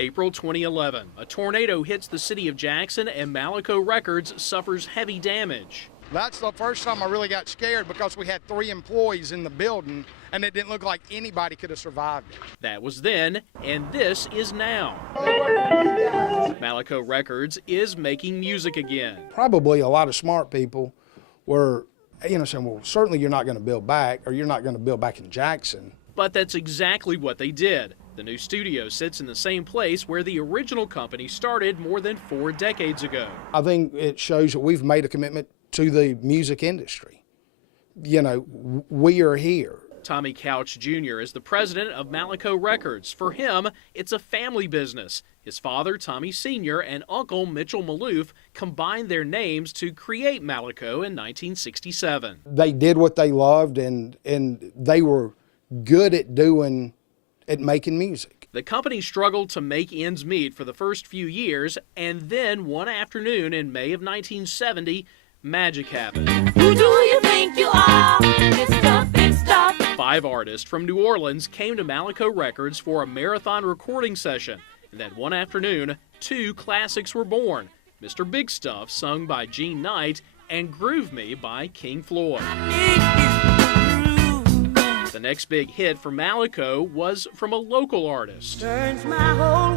April 2011, a tornado hits the city of Jackson and Malaco Records suffers heavy damage. That's the first time I really got scared because we had 3 employees in the building and it didn't look like anybody could have survived it. That was then, and this is now. Malaco Records is making music again. Probably a lot of smart people were, saying, well, certainly you're not going to build back, or you're not going to build back in Jackson. But that's exactly what they did. The new studio sits in the same place where the original company started more than 4 decades ago. I think it shows that we've made a commitment to the music industry. We are here. Tommy Couch Jr. is the president of Malaco Records. For him, it's a family business. His father, Tommy Sr., and uncle, Mitchell Maloof, combined their names to create Malaco in 1967. They did what they loved, and they were good at making music. The company struggled to make ends meet for the first few years, and then one afternoon in May of 1970, magic happened. Who do you think you are? Mr. Big Stuff. 5 artists from New Orleans came to Malaco Records for a marathon recording session. And that one afternoon, 2 classics were born. Mr. Big Stuff, sung by Gene Knight, and Groove Me by King Floyd. The next big hit for Malaco was from a local artist. Turns my whole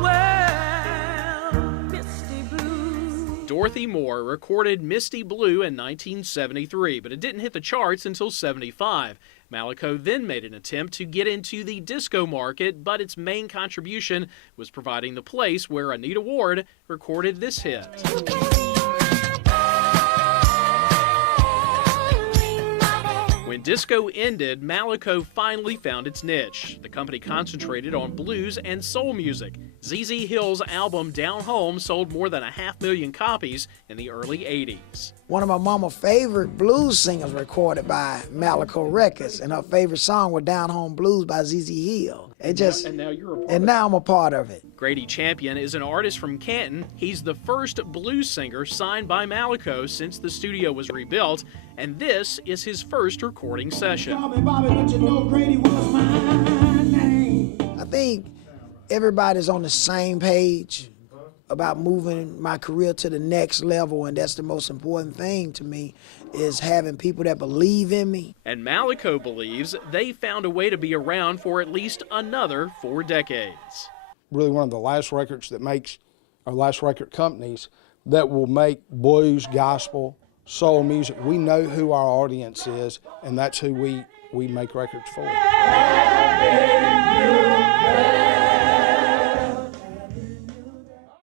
world misty blue. Dorothy Moore recorded Misty Blue in 1973, but it didn't hit the charts until '75. Malaco then made an attempt to get into the disco market, but its main contribution was providing the place where Anita Ward recorded this hit. When disco ended, Malaco finally found its niche. The company concentrated on blues and soul music. ZZ Hill's album Down Home sold more than 500,000 copies in the early 80s. One of my mama's favorite blues singers recorded by Malaco Records, and her favorite song was Down Home Blues by ZZ Hill. And now you're a part and now I'm a part of it. Grady Champion is an artist from Canton. He's the first blues singer signed by Malaco since the studio was rebuilt, and this is his first recording session. I think everybody's on the same page about moving my career to the next level, and that's the most important thing to me, is having people that believe in me. And Malaco believes they found a way to be around for at least another 4 decades. Really one of the last records that makes, our last record companies that will make blues, gospel, soul music. We know who our audience is, and that's who we make records for.